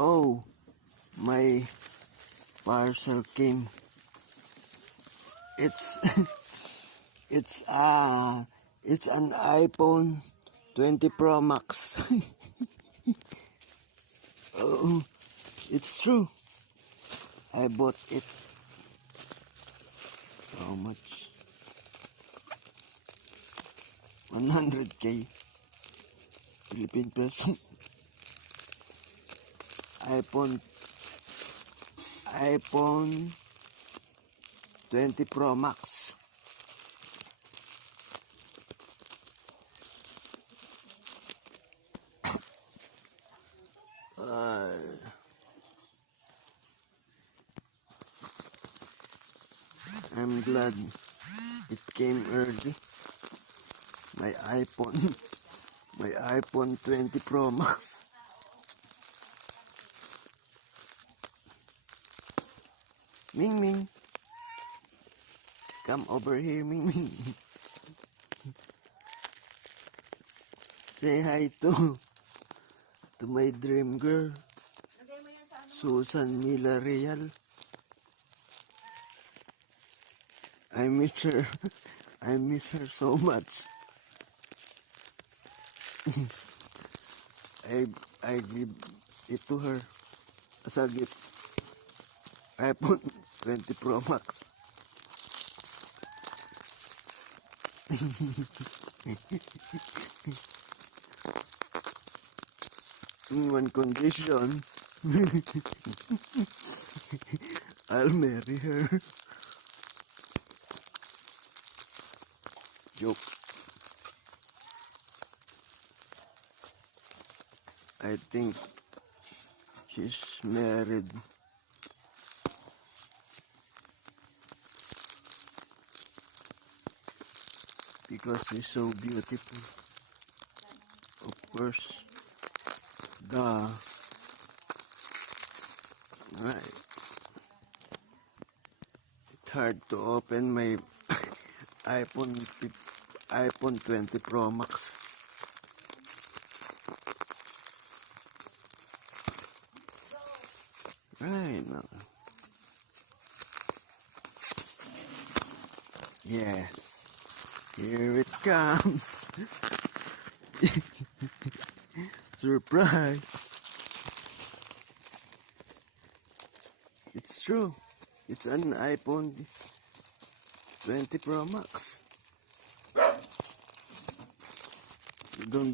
Oh, my parcel came. It's it's an iPhone 20 Pro Max. Oh, it's true. I bought it. How much? 100K Philippine peso. iPhone 20 Pro Max. I'm glad it came early. My iPhone 20 Pro Max. Ming Ming, come over here, Ming Ming. Say hi to my dream girl, Susan Villarreal. I miss her. I miss her so much. I give it to her as a gift. iPhone 20 Pro Max. In one condition, I'll marry her. Joke. I think she's married. Because she's so beautiful. Of course. Right. It's hard to open my iPhone 20 Pro Max. Right now. Yes. Here it comes. Surprise. It's true. It's an iPhone 20 Pro Max. You don't